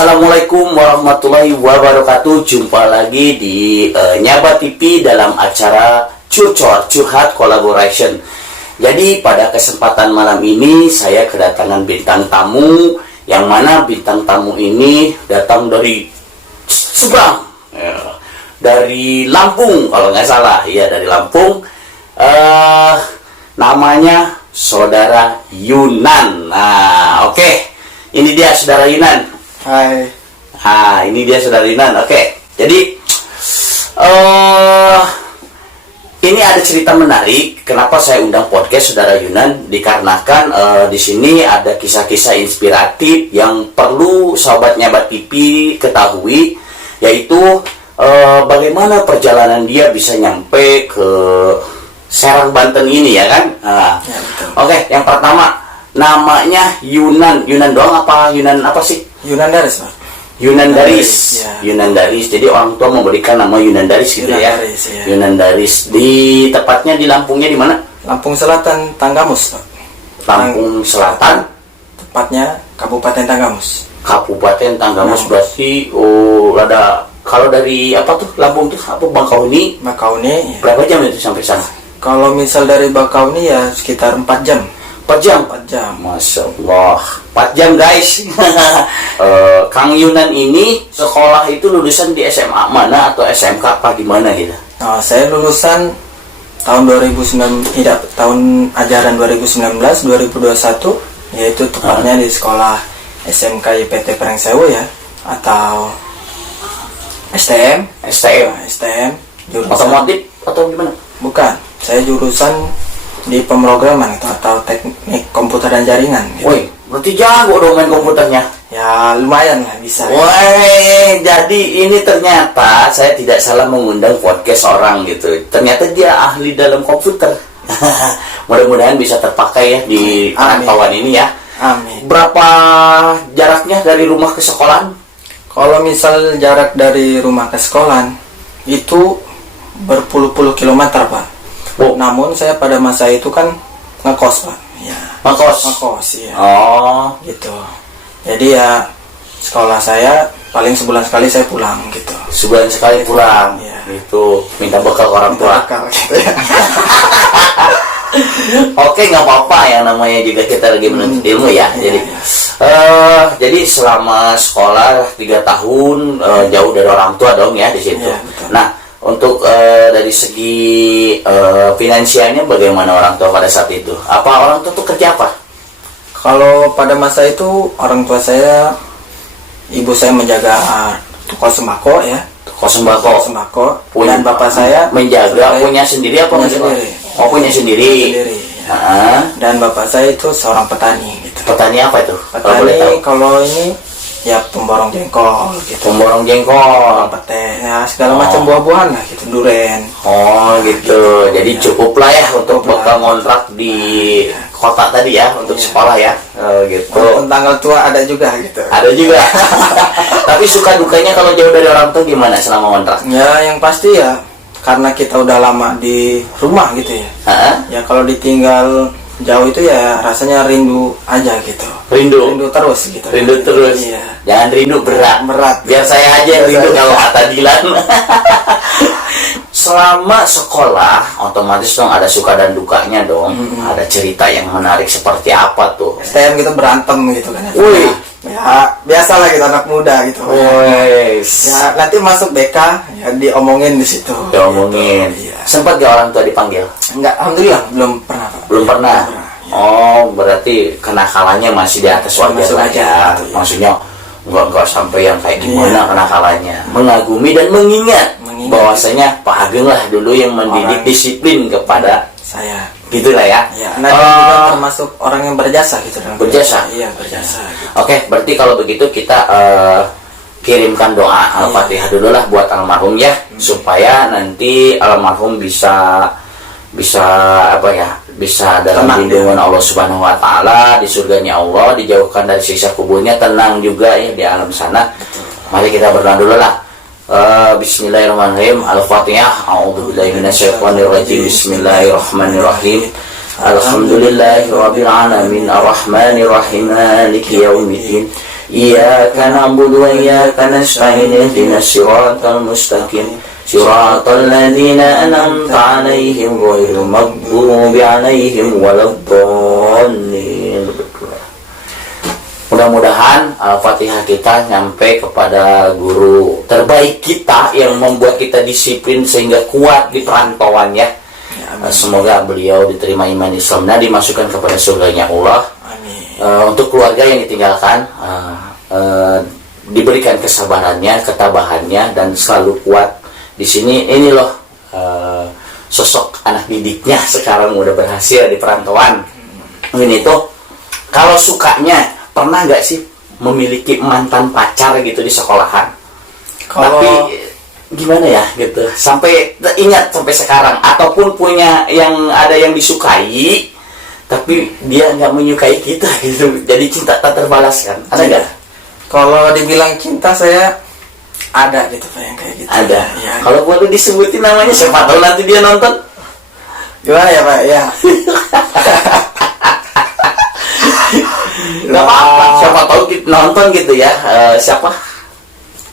Assalamualaikum warahmatullahi wabarakatuh. Jumpa lagi di Nyaba TV dalam acara Curcol Curhat Collaboration. Jadi pada kesempatan malam ini saya kedatangan bintang tamu, yang mana bintang tamu ini datang dari seberang, dari Lampung kalau nggak salah, ya dari Lampung. Namanya Saudara Yunan. Nah, oke. Ini dia Saudara Yunan. Hai. Ini dia Saudara Yunan. Oke. Jadi ini ada cerita menarik. Kenapa saya undang podcast Saudara Yunan? Dikarenakan di sini ada kisah-kisah inspiratif yang perlu sahabat Nyaba TV ketahui, yaitu bagaimana perjalanan dia bisa nyampe ke Serang, Banten ini, ya kan? Ya, Oke, yang pertama namanya Yunan. Yunan doang apa Yunan apa sih? Yunan Daris, Pak. Yunan Daris. Ya. Yunan Daris. Jadi orang tua memberikan nama Yunan Daris gitu Yunan ya. Daris, ya. Yunan Daris. Di tepatnya di Lampungnya di mana? Lampung Selatan, Tanggamus, Pak. Lampung Selatan, Tepatnya Kabupaten Tanggamus. Kabupaten Tanggamus. Nah. Berarti ada kalau dari apa tuh Lampung tuh apa Bangkauni? Bakauni. Ya. Berapa jam itu sampai sana? Kalau misal dari Bakauni ya sekitar 4 jam. 4 jam. 4 jam. Masya Allah, 4 jam guys. Kang Yunan ini sekolah itu lulusan di SMA mana atau SMK apa gimana gitu? Nah, saya lulusan tahun 2009, tidak, tahun ajaran 2019-2021, yaitu tepatnya di sekolah SMK IPT Perengsewu ya, atau STM. STM, Nah, STM jurusan otomotif atau gimana? bukan, saya jurusan di pemrograman itu, atau teknik komputer dan jaringan gitu. Woi, berarti jago dong main komputernya. Ya lumayan lah bisa. Woi, jadi ini ternyata saya tidak salah mengundang podcast orang gitu. Ternyata dia ahli dalam komputer. Mudah-mudahan bisa terpakai ya di Amin. pantauan ini ya. Amin. Berapa jaraknya dari rumah ke sekolahan? Kalau misal jarak dari rumah ke sekolahan itu berpuluh-puluh kilometer, Pak. Oh. Namun saya pada masa itu kan ngekos, Pak. Ya. Ngekos. Iya. Oh, Gitu. Jadi ya sekolah saya paling sebulan sekali saya pulang gitu. sebulan sekali pulang. Iya. Itu minta bekal ke orang tua. Bekal gitu ya. Oke, nggak apa-apa, yang namanya juga kita lagi menuntut ilmu ya. Iya, Jadi, iya. jadi selama sekolah 3 tahun jauh dari orang tua dong ya di situ. Iya, betul. Nah, untuk dari segi finansialnya bagaimana orang tua pada saat itu? Apa orang tua tuh kerja apa? Kalau pada masa itu orang tua saya, ibu saya menjaga toko sembako ya. Kos sembako. Sembako. Dan bapak saya menjaga, punya sendiri apa punya menjaga? sendiri. Oh, punya sendiri. Sendiri, ya. Nah, Dan bapak saya itu seorang petani gitu. petani apa itu? Kalau boleh tahu. Petani kalau ini ya pemborong jengkol gitu. Pemborong jengkol. Pete, ya segala macam buah-buahan lah gitu, duren. Oh gitu. Jadi Ya. cukup lah ya untuk Cukup bekal lah. ngontrak di kota tadi ya untuk Iya. sekolah ya. Gitu. Walaupun tanggal tua ada juga gitu. Ada juga. Tapi suka dukanya kalau jauh dari orang tua gimana selama ngontrak? Ya yang pasti ya karena kita udah lama di rumah gitu ya. Hah? Ya kalau ditinggal jauh itu ya rasanya rindu aja gitu. Rindu. Rindu terus gitu. Rindu terus. Iya. Jangan rindu berat. Berat. Biar saya aja yang Biar rindu saya. kalau kata Dilan. Selama sekolah otomatis dong ada suka dan dukanya dong. Ada cerita yang menarik seperti apa tuh? STM gitu berantem gitu kan. Wih. Ya biasalah gitu anak muda gitu. Wes. Ya nanti masuk BK ya diomongin di situ. Diomongin. Iya. Sempat gak orang tua dipanggil? Enggak, alhamdulillah belum pernah, Pak. Belum pernah. Ya. Oh, berarti kenakalannya masih di atas wajar Masuk lah aja, ya. gitu, ya. Maksudnya nggak sampai yang kayak gimana Iya. kenakalannya. Mengagumi dan mengingat bahwasanya Pak Ageng lah dulu yang mendidik Orang. disiplin kepada Saya. gitulah ya. Ya, nah dia juga termasuk orang yang berjasa gitu dalam Berjasa? kehidupan. Iya, berjasa. Gitu. Oke, berarti kalau begitu kita kirimkan doa Al-Fatihah dulu lah buat almarhum ya, supaya nanti almarhum bisa apa ya, bisa dalam Tenang, lindungan Allah Subhanahu wa taala, di surganya Allah, dijauhkan dari siksa kuburnya, tenang juga ya di alam sana. Mari kita berdoa dulu lah. Bismillahirrahmanirrahim. Al-Fatihah. A'udzubillahi minasyaitonirrajim. Bismillahirrahmanirrahim. Alhamdulillahirabbil alamin arrahmanirrahim maliki yaumiddin Iyyaka na'budu wa iyyaka nasta'in ihdinas siratal mustaqim siratal ladzina an'amta 'alaihim ghairil maghdubi 'alaihim waladdallin. Mudah-mudahan Al-Fatihah kita nyampe kepada guru terbaik kita yang membuat kita disiplin sehingga kuat di perantauan ya. Semoga beliau diterima iman Islamnya, dimasukkan kepada surganya Allah. Untuk keluarga yang ditinggalkan diberikan kesabarannya, ketabahannya, dan selalu kuat di sini. Ini loh sosok anak didiknya sekarang udah berhasil di perantauan. Ini tuh kalau sukanya pernah nggak sih memiliki mantan pacar gitu di sekolahan? Tapi gimana ya gitu sampai ingat sampai sekarang, ataupun punya yang ada yang disukai tapi dia nggak menyukai kita gitu, jadi cinta tak terbalaskan, ada nggak? Kalau dibilang cinta saya ada gitu Pak, yang kayak gitu. Ada ya. Kalau boleh disebutin namanya, siapa tahu nanti dia nonton. Gimana ya Pak ya? Nggak apa-apa, siapa tahu nonton gitu ya. Siapa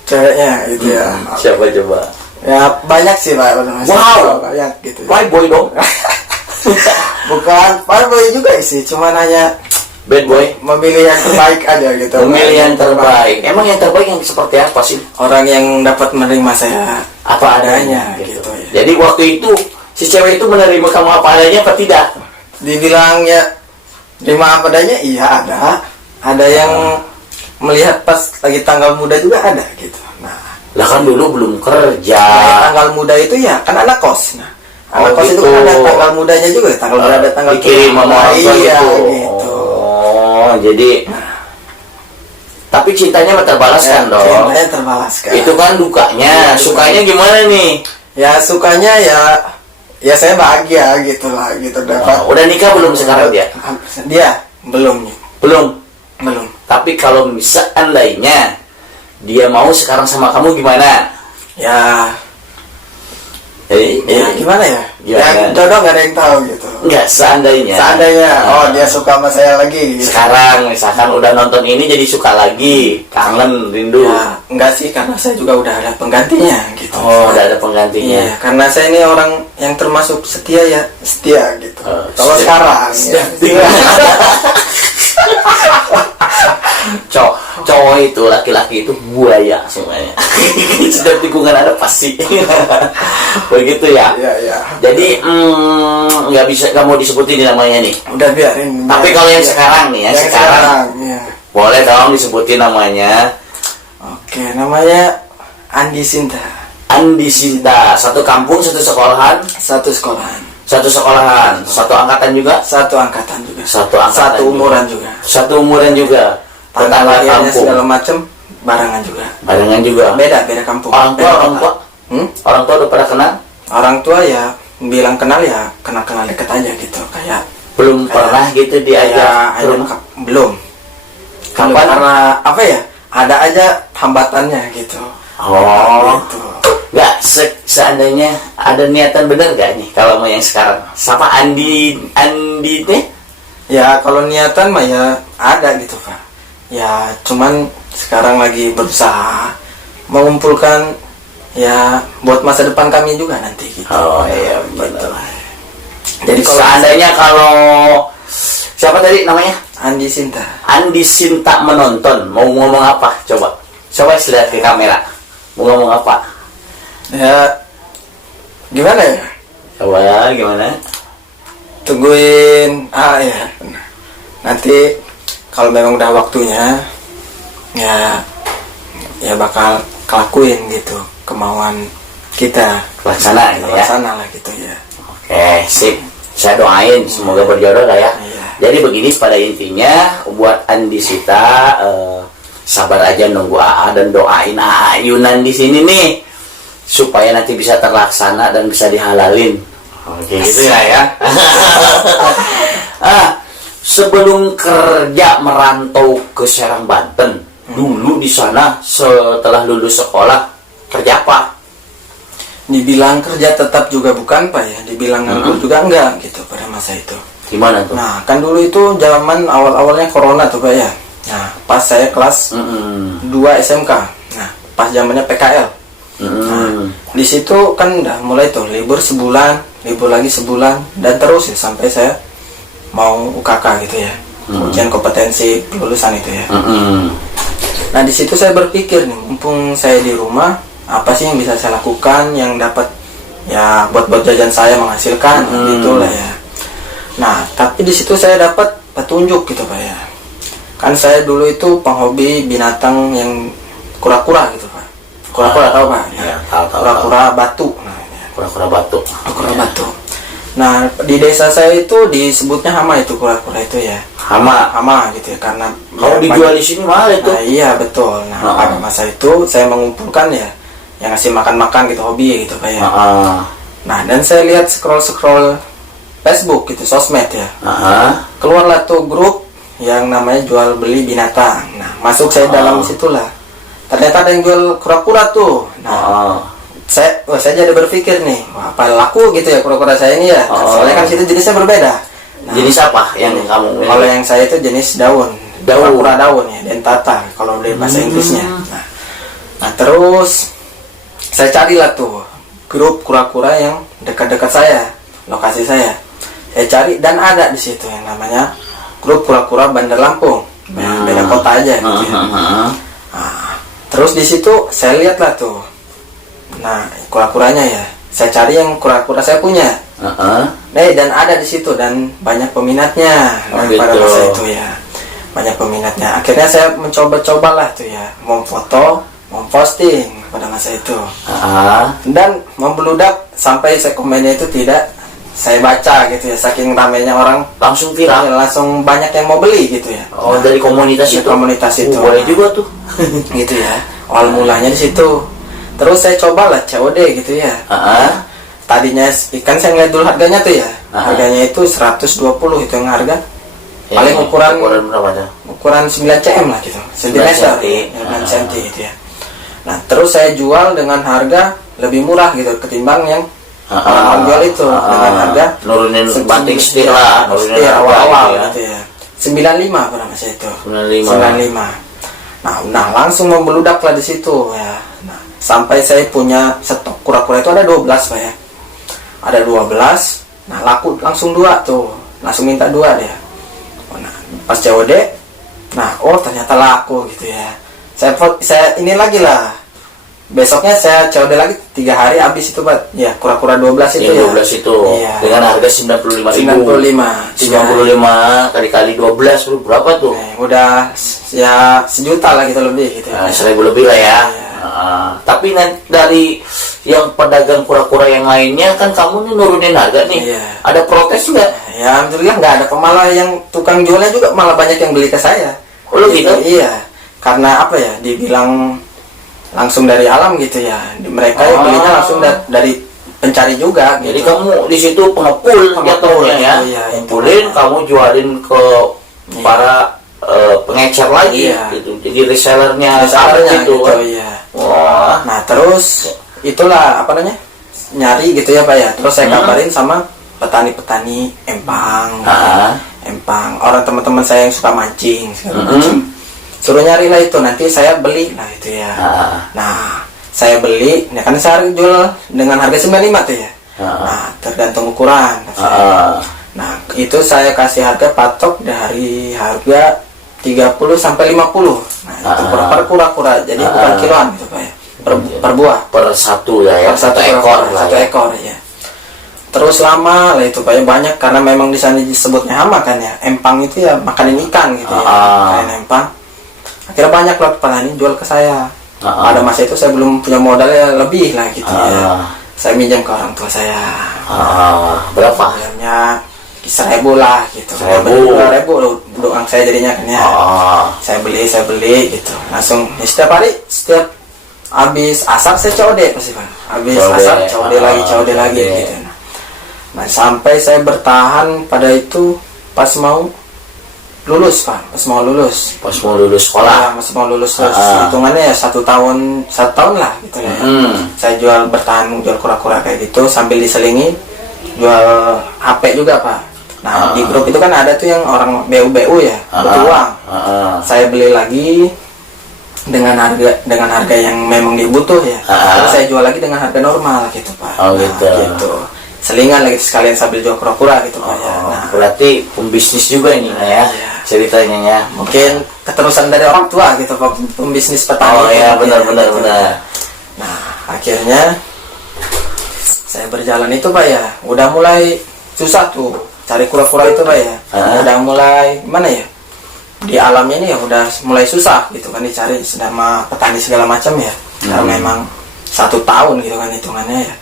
Ceweknya gitu ya. Siapa coba? Ya banyak sih Pak. Wow, banyak gitu. Why boy dong? Bukan boy juga sih, cuma hanya Bad boy, memilih yang terbaik aja gitu. memilih yang terbaik. Emang yang terbaik yang seperti apa sih? Orang yang dapat menerima saya Apa adanya gitu gitu ya. Jadi waktu itu si cewek itu menerima kamu apa adanya apa tidak? Dibilang ya terima apa adanya, iya ada. Ada yang melihat pas lagi tanggal muda juga ada gitu. Nah, Lah kan dulu belum kerja. tanggal muda itu ya kan anak kos. Nah, anak Oh, kos itu gitu. kan ada tanggal mudanya juga, tanggal muda ada tanggal dikirim tua. sama orang tua Iya gitu. gitu. Oh, jadi tapi cintanya terbalaskan Ya, dong. cintanya terbalaskan. Itu kan dukanya. Iya, Sukanya gimana nih? Ya sukanya ya saya bahagia gitu lah gitu dapat. Udah nikah belum sekarang dia? Dia belum nih. Belum. Belum. Tapi kalau seandainya dia mau sekarang sama kamu gimana? Ya gimana ya? Gimana? Yang jodoh gak ada yang tahu gitu. Enggak, seandainya. Seandainya, dia suka sama saya lagi gitu. Sekarang misalkan udah nonton ini jadi suka lagi, kangen, rindu. Ya, enggak sih, karena saya juga udah ada penggantinya gitu. Oh, udah ada penggantinya. Iya, karena saya ini orang yang termasuk setia gitu. Kalau setia. sekarang ya. Cowok itu, laki-laki itu buaya semuanya. Setiap tikungan ada pasti. Begitu ya. Iya. Jadi nggak mau disebutin namanya nih. Udah biarin. Tapi kalau yang sekarang nih, yang sekarang ya. boleh dong disebutin namanya. Oke, namanya Andi Sinta. Andi Sinta, satu kampung, satu sekolahan, Satu sekolahan. satu angkatan juga, Satu angkatan juga. Satu umuran juga. satu umuran juga, Tanggal tetangga lahirnya kampung, segala macam, barengan juga. barengan juga. Beda kampung. Orang tua, Beda orang kota. tua, orang tua udah pada kenal? Orang tua ya bilang kenal ya kenal deket aja gitu, kayak Belum pernah gitu diajak? belum. Kapan? Karena apa ya? Ada aja hambatannya gitu. Oh, Gitu. nggak seandainya ada niatan bener gak nih kalau mau yang sekarang? Sama Andi nih? Ya kalau niatan mah ya ada gitu Pak. Ya cuman sekarang lagi berusaha mengumpulkan ya buat masa depan kami juga nanti gitu. Oh iya benar. Jadi kalau Seandainya kalau siapa tadi namanya? Andi Sinta. Andi Sinta menonton, mau ngomong apa? Coba lihat ke kamera. Mau ngomong apa? Ya gimana ya? Coba gimana? Tungguin ya. Nanti kalau memang udah waktunya ya bakal kelakuin gitu kemauan kita. Laksana gitu ya. Laksana lah gitu ya. Oke, sip. Saya doain semoga berjodoh lah ya. Iya. Jadi begini pada intinya buat Andi Sita sabar aja nunggu AA dan doain ayunan di sini nih supaya nanti bisa terlaksana dan bisa dihalalin. Oke, gitu ya. Sebelum kerja merantau ke Serang Banten, dulu di sana setelah lulus sekolah kerja apa? Dibilang kerja tetap juga bukan Pak ya, dibilang nganggur juga enggak gitu pada masa itu. Gimana tuh? Nah kan dulu itu zaman awal-awalnya corona tuh Pak ya. Nah, pas saya kelas 2 SMK. Nah, pas zamannya PKL. Nah, di situ kan udah mulai tuh libur sebulan, libur lagi sebulan, dan terus ya sampai saya mau UKK gitu ya, ujian kompetensi kelulusan itu ya. Nah, di situ saya berpikir nih, mumpung saya di rumah, apa sih yang bisa saya lakukan yang dapat ya buat jajan saya menghasilkan gitu lah ya. Nah, tapi di situ saya dapat petunjuk gitu Pak ya. Kan saya dulu itu penghobi binatang yang kura-kura gitu Pak. Kura-kura tahu Pak? Ya, tahu. Kura-kura batu. Nah, Kura-kura batu. kura batu. Nah, di desa saya itu disebutnya hama itu kura-kura itu ya. Hama gitu ya, karena Kalau ya, dijual di sini mahal itu. Nah, iya betul. Nah, pada masa itu saya mengumpulkan ya yang ngasih makan-makan gitu, hobi gitu Pak ya. Nah, dan saya lihat scroll Facebook gitu, sosmed ya. Keluarlah tuh grup yang namanya jual beli binatang. Nah, masuk saya dalam situlah. Ternyata ada yang jual kura-kura tuh. Nah, saya jadi berpikir nih, wah, apa laku gitu ya kura-kura saya ini ya. Soalnya kan situ jenisnya berbeda. Nah, jenis apa yang kamu? kalau yang saya itu jenis daun. Kura-kura daun ya, dentata kalau dari bahasa Inggrisnya. Nah, terus saya carilah tuh grup kura-kura yang dekat-dekat saya, lokasi saya. Saya cari dan ada di situ yang namanya grup kura-kura Bandar Lampung. Beda kota aja gitu ya. Nah, terus di situ saya lihatlah tuh. Nah, kura-kuranya ya. Saya cari yang kura-kura saya punya. Dan ada di situ dan banyak peminatnya. Nah, pada masa itu ya. Banyak peminatnya. Akhirnya saya mencoba-cobalah tuh ya, mau foto, mau posting pada masa itu. Dan membeludak sampai komennya itu tidak saya baca gitu ya, saking ramainya orang Langsung viral. ya, langsung banyak yang mau beli gitu ya. Dari komunitas Ya, itu. komunitas itu. Boleh juga tuh. Gitu ya. Awal mulanya di situ. Terus saya cobalah COD gitu ya. Tadinya ikan saya ngeliat dulu harganya tuh ya. Harganya itu 120 itu yang harga. Paling ukuran berapa ada? Ukuran 9 cm lah gitu. Sentimeter. 9 cm gitu ya. Nah, terus saya jual dengan harga lebih murah gitu ketimbang yang orang jual itu dengan harga nurunin banting setir lah, nurunin setir awal-awal ya. gitu ya. 95 pada masa itu. 95. Nah, langsung membeludak lah di situ ya. Nah, sampai saya punya stok kura-kura itu ada 12 Pak ya. Ada 12. Nah, laku langsung 2 tuh. Langsung minta 2 dia. Nah, pas COD, nah, ternyata laku gitu ya. Saya ini lagi lah. Besoknya saya COD lagi 3 hari habis itu Pak. Ya, kura-kura 12 itu Yang ya. 12 itu Iya. dengan harga 95.000. 95 kali 12 berapa tuh? udah ya 1 juta lah gitu lebih gitu ya. 1.000 lebih lah ya. Iya. Tapi dari yang pedagang kura-kura yang lainnya kan kamu nih nurunin harga nih. Iya. Ada protes nggak? Ya alhamdulillah nggak ada, malah yang tukang jualnya juga malah banyak yang beli ke saya. Oh gitu? Iya, karena apa ya, dibilang langsung dari alam gitu ya. Mereka yang belinya langsung dari pencari juga. Jadi gitu. kamu di situ pengepul jatuhnya ya. Iya, Ngumpulin, kamu jualin ke para pengecer lagi Iya. gitu. Jadi resellernya gitu. kan. Iya. Wah. Nah terus itulah apa namanya, nyari gitu ya Pak ya. Terus saya kabarin sama petani-petani Empang, Empang, orang teman-teman saya yang suka mancing, suruh nyari lah itu, nanti saya beli lah itu ya. Nah saya beli, ya kan saya jual dengan harga 95 tuh ya. Nah tergantung ukuran. Nah itu saya kasih harga patok dari harga 30 sampai 50. Nah itu per kura-kura, jadi bukan kiloan gitu Pak ya. Per buah. Per satu ya, Per satu ekor lah. Satu ekor ya. Terus lama lah itu Pak ya, banyak karena memang di sana disebutnya hama kan ya. Empang itu ya makanin ikan gitu ya. Makanin empang. Akhirnya banyak lah petani jual ke saya. Pada masa itu saya belum punya modal ya, lebih lah gitu ya. Saya minjam ke orang tua saya. Berapa? Minjamnya 1.000 lah gitu. 2.000 doang saya jadinya kan ya. Saya beli gitu. Langsung ya, setiap hari, setiap habis asar saya COD pasti Pak. Habis asar COD lagi gitu. Nah, sampai saya bertahan pada itu pas mau lulus Pak, pas mau lulus sekolah. Masih mau lulus terus hitungannya ya 1 tahun lah gitu ya. Saya bertahan jual kura-kura kayak gitu sambil diselingi jual HP juga Pak. Nah, di grup itu kan ada tuh yang orang BU ya, butuh uang. Saya beli lagi dengan harga yang memang dia butuh ya. Terus saya jual lagi dengan harga normal gitu, Pak. Gitu. Selingan lagi sekalian sambil jual kura-kura gitu, Pak ya. Nah, berarti pembisnis juga ini ya. Ceritanya ya. Mungkin keterusan dari orang tua gitu, Pak, pembisnis petani. Ya, benar. Nah, akhirnya saya berjalan itu, Pak ya. Udah mulai susah tuh cari kura-kura itu, Pak ya. Udah mulai gimana ya? Di alamnya ini ya udah mulai susah gitu kan dicari sama petani segala macam ya. Karena memang 1 tahun gitu kan hitungannya ya.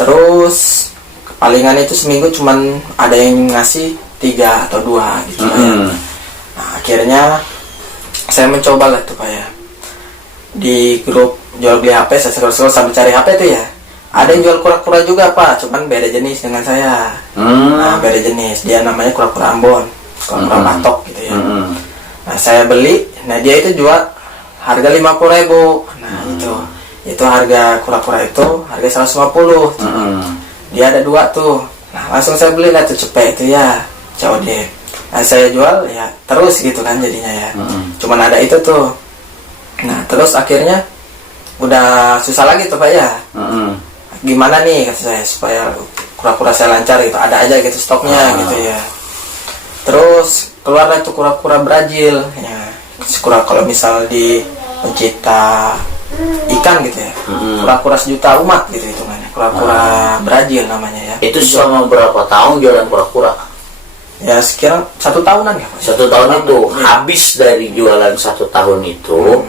Terus palingan itu seminggu cuman ada yang ngasih 3 atau 2 gitu ya. Nah, akhirnya saya mencoba lah tuh, Pak ya. Di grup jual beli HP saya scroll sambil cari HP tuh ya. Ada yang jual kura-kura juga, Pak, cuman beda jenis dengan saya. Nah, beda jenis. Dia namanya kura-kura Ambon, kura-kura batok gitu ya. Nah, saya beli. Nah, dia itu jual harga 50.000. Nah, itu harga kura-kura itu harga 150. Dia ada 2 tuh. Nah, langsung saya beli lah tuh cepet itu ya, COD. Nah, saya jual ya terus gitu kan jadinya ya. Cuman ada itu tuh. Nah, terus akhirnya udah susah lagi tuh, Pak ya. Gimana nih kata saya supaya kura-kura saya lancar gitu, ada aja gitu stoknya gitu ya. Terus keluarlah tuh kura-kura Brazil ya. Kalau misal di pencipta ikan gitu ya, kura-kura sejuta umat gitu hitungannya, kura-kura Brazil namanya ya. Itu selama berapa tahun jualan kura-kura? Ya sekitar 1 tahunan ya, Pak. 1 tahun itu habis dari jualan 1 tahun itu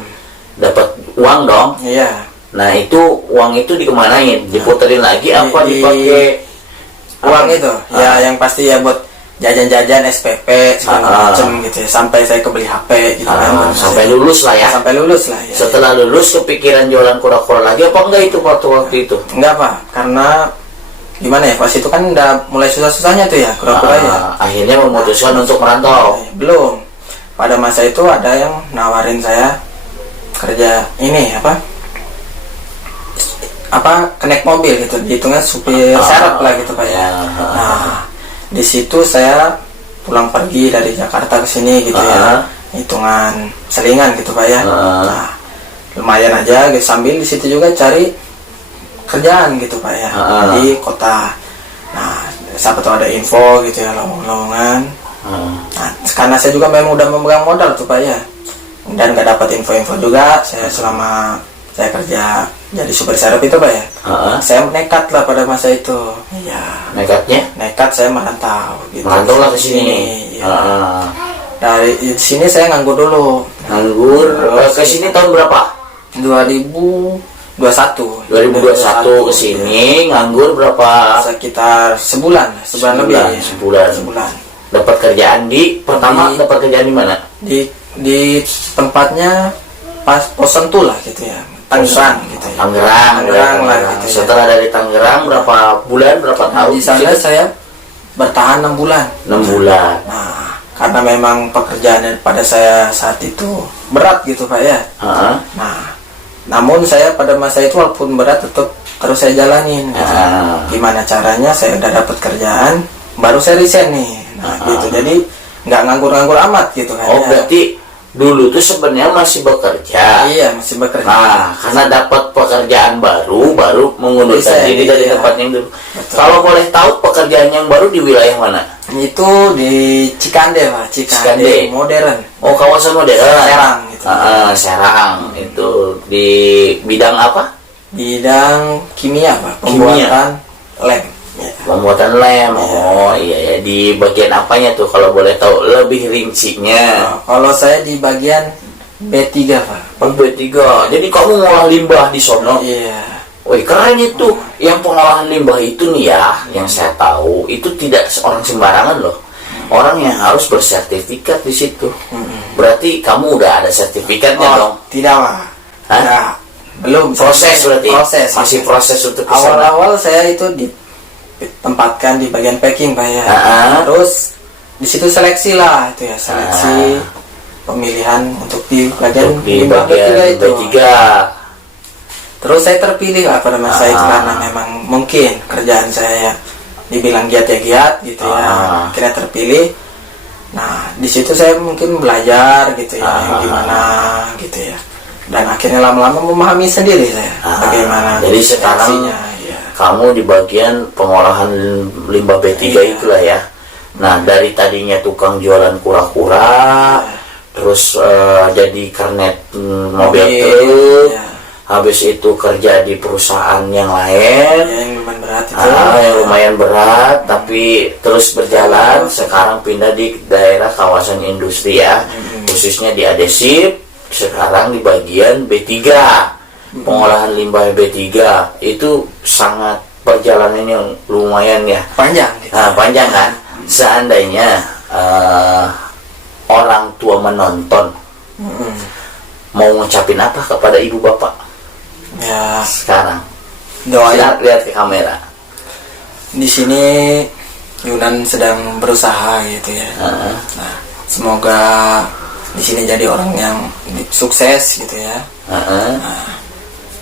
dapat uang dong. Iya. Nah, itu uang itu dikemanain? Diputerin lagi apa dipakai uang itu? Ya yang pasti ya buat jajan-jajan SPP segala macem gitu ya. Sampai saya kebeli HP gitu kan. Sampai lulus lah ya. Sampai lulus lah ya. Setelah lulus kepikiran jualan kura-kura lagi apa enggak itu waktu itu? Enggak, Pak, karena gimana ya, pas itu kan udah mulai susah-susahnya tuh ya kura-kura ya. Akhirnya memutuskan untuk merantau. Belum. Pada masa itu ada yang nawarin saya kerja ini kenek mobil gitu, dihitungnya supir serep lah gitu, Pak ya. Nah, di situ saya pulang pergi dari Jakarta ke sini gitu ya, hitungan selingan gitu, Pak ya. Nah, lumayan aja gitu, sambil di situ juga cari kerjaan gitu, Pak ya, di kota. Nah, siapa tahu ada info gitu ya, lowongan. Nah, karena saya juga memang udah memegang modal tuh, Pak ya, dan nggak dapat info-info juga saya selama saya kerja jadi supir serep itu, Pak ya. Saya nekat lah pada masa itu. Iya. Nekat saya merantau gitu. Merantau lah ke sini. Ya. Dari sini saya nganggur dulu. Ke sini tahun berapa? 2021 ke sini nganggur berapa? Sekitar sebulan lebih ya. Sebulan. Dapat kerjaan dapat kerjaan di mana? Di tempatnya pas pos Sentul lah gitu ya. Tangerang gitu ya. Tangerang lah gitu. Setelah dari Tangerang berapa tahun? Di sana saya bertahan 6 bulan. 6 bulan. Nah, karena memang pekerjaan pada saya saat itu berat gitu, Pak ya. Nah, namun saya pada masa itu walaupun berat tetap terus saya jalanin gitu. Gimana caranya saya udah dapat kerjaan baru saya resign nih. Nah, gitu. Jadi nggak nganggur-nganggur amat gitu kan. Berarti dulu tuh sebenarnya masih bekerja. Iya, masih bekerja. Nah, karena dapat pekerjaan baru mengundurkan diri dari tempat yang dulu. Kalau boleh tahu pekerjaan yang baru di wilayah mana? Itu di Cikande, Pak. Cikande modern. Oh, kawasan modern. Serang gitu. Serang. Itu di bidang apa? Bidang kimia, Pak. Pembuatan lem. Pembuatan lem. Oh iya ya, di bagian apanya tuh kalau boleh tahu lebih rincinya? Kalau saya di bagian B3, Pak. B3. Jadi kamu ngolah limbah di sono? Iya. Wih, keren itu. Yang pengolahan limbah itu nih ya, yang saya tahu itu tidak orang sembarangan loh. Orang yang harus bersertifikat di situ. Berarti kamu udah ada sertifikatnya dong? Tidak, Pak. Nah, belum. Proses berarti. Masih ya. Proses untuk kesana. Awal-awal saya itu ditempatkan di bagian packing, Pak ya. Terus di situ seleksi lah itu ya, seleksi pemilihan untuk di bagian B3 itu. Terus saya terpilih lah pada masa itu karena memang mungkin kerjaan saya dibilang giat ya giat gitu ya. Akhirnya terpilih. Nah di situ saya mungkin belajar gitu ya, yang gimana gitu ya. Dan akhirnya lama-lama memahami sendiri saya bagaimana. Jadi sekarang ya. kamu di bagian pengolahan limbah B3 itulah ya. Nah dari tadinya tukang jualan kura-kura, terus jadi kernet mobil truk, habis itu kerja di perusahaan yang lain, yang lumayan berat itu. Yang lumayan berat, tapi terus berjalan. Sekarang pindah di daerah kawasan industri ya, khususnya di adhesif. Sekarang di bagian B3, pengolahan limbah B3 itu sangat perjalanannya yang lumayan ya, panjang gitu. Panjang kan. Seandainya orang tua menonton, mau ngucapin apa kepada ibu bapak ya sekarang? Doain. Lihat ke kamera. Di sini Yunan sedang berusaha gitu ya. Nah, semoga di sini jadi orang yang sukses gitu ya. Nah,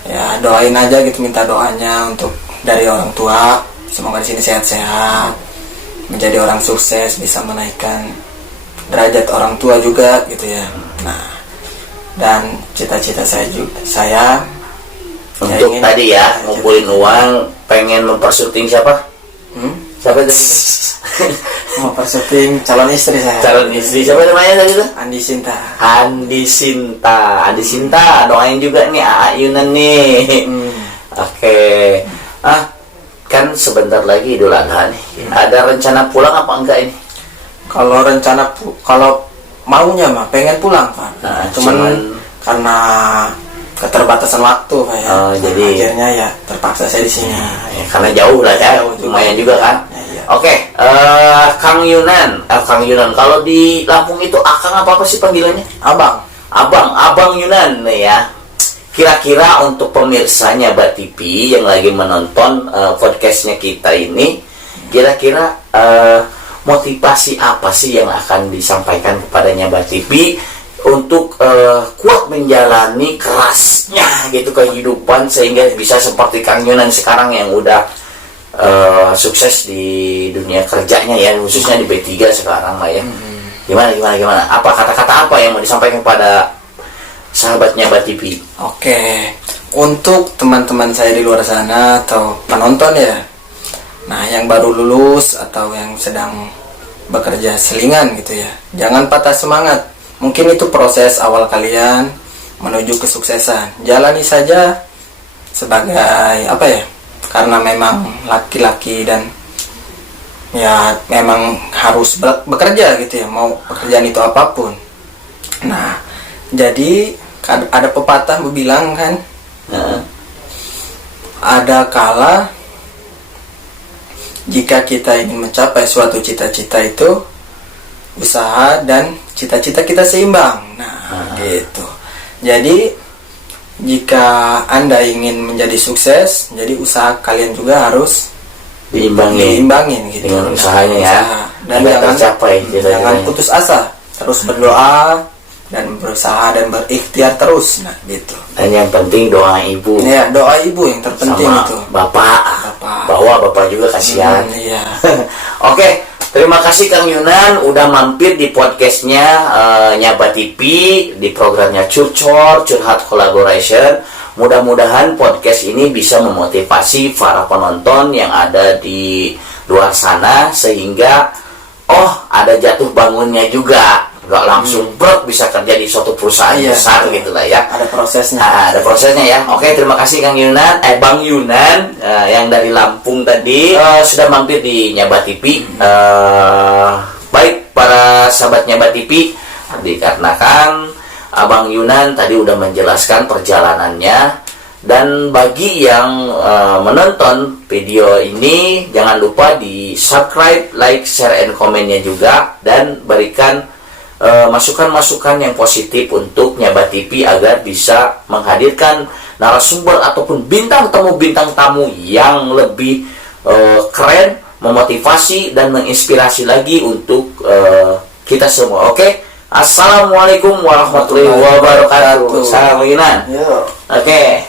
ya doain aja gitu, minta doanya untuk dari orang tua. Semoga di sini sehat-sehat, menjadi orang sukses, bisa menaikkan derajat orang tua juga gitu ya. Nah, dan cita-cita saya untuk ingin, tadi ya ngumpulin uang, pengen mempersyuting siapa? Siapa tadi? Mempersyuting calon istri saya. Calon istri siapa namanya tadi tuh? Andi Sinta. Andi Sinta, doain juga nih Yunan nih. Oke. Kan sebentar lagi Idul Adha nih. Ada rencana pulang apa enggak ini? Kalau rencana kalau maunya mah pengen pulang Pak. Cuman karena keterbatasan waktu Pak ya. Jadi akhirnya ya terpaksa saya di sini. Ya, karena jauh lah ya, lumayan juga kan. Oke, Kang Yunan, kalau di Lampung itu Akang apa sih panggilannya? Abang Yunan nih ya. Kira-kira untuk pemirsanya Nyabat TV yang lagi menonton podcastnya kita ini, kira-kira motivasi apa sih yang akan disampaikan kepada Nyabat TV untuk kuat menjalani kerasnya gitu kehidupan sehingga bisa seperti Kang Yunan sekarang yang udah sukses di dunia kerjanya ya, khususnya di B3 sekarang lah ya. Gimana? Apa kata-kata apa yang mau disampaikan kepada sahabat Nyabat TV? Oke, untuk teman-teman saya di luar sana atau penonton ya, nah yang baru lulus atau yang sedang bekerja selingan gitu ya, jangan patah semangat. Mungkin itu proses awal kalian menuju kesuksesan. Jalani saja sebagai apa ya? Karena memang laki-laki dan ya memang harus bekerja gitu ya, mau pekerjaan itu apapun. Nah, jadi ada pepatah bilang kan, ada kala jika kita ingin mencapai suatu cita-cita itu usaha dan cita-cita kita seimbang. Nah, gitu. Jadi jika Anda ingin menjadi sukses, jadi usaha kalian juga harus diimbangin gitu dengan usahanya ya. Dan jangan putus asa, terus berdoa dan berusaha dan berikhtiar terus. Nah, gitu. Dan yang penting doa ibu. Ya, doa ibu yang terpenting sama itu. Bapak. Bahwa bapak juga kasihan. Iya. Oke, terima kasih Kang Yunan udah mampir di podcastnya Nyabat TV di programnya Curhat Collaboration. Mudah-mudahan podcast ini bisa memotivasi para penonton yang ada di luar sana sehingga ada jatuh bangunnya juga. Nggak langsung bisa kerja di suatu perusahaan besar gitu lah ya. Ada prosesnya. Ada prosesnya ya. Oke, terima kasih Kang Yunan, Bang Yunan yang dari Lampung tadi sudah mampir di Nyabat TV. Baik para sahabat Nyabat TV, dikarenakan Abang Yunan tadi udah menjelaskan perjalanannya. Dan bagi yang menonton video ini, jangan lupa di subscribe, like, share, and komennya juga, dan berikan masukan-masukan yang positif untuk Nyabat TV agar bisa menghadirkan narasumber ataupun bintang tamu yang lebih keren, memotivasi dan menginspirasi lagi untuk kita semua. Oke? Assalamualaikum warahmatullahi wabarakatuh. Salam Yunan. Oke.